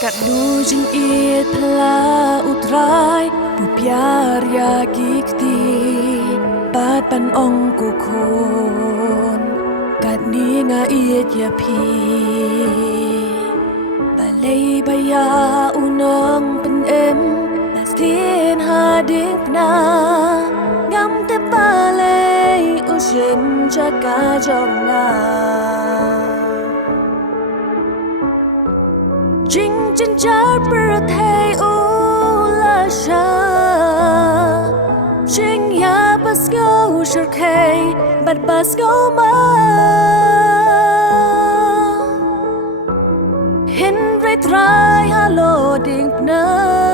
Kat dujin it pala utrai Pupiar ya kikti Bat pan ong kukon Kat ni nga it ya pi Balay baya unang pan em Las din hadik na Ngam te balay Ushin chaka jong na Jing jin jar per thay u la sha Jing ya bas go shur kay But bas go ma Hin ray try halo ding na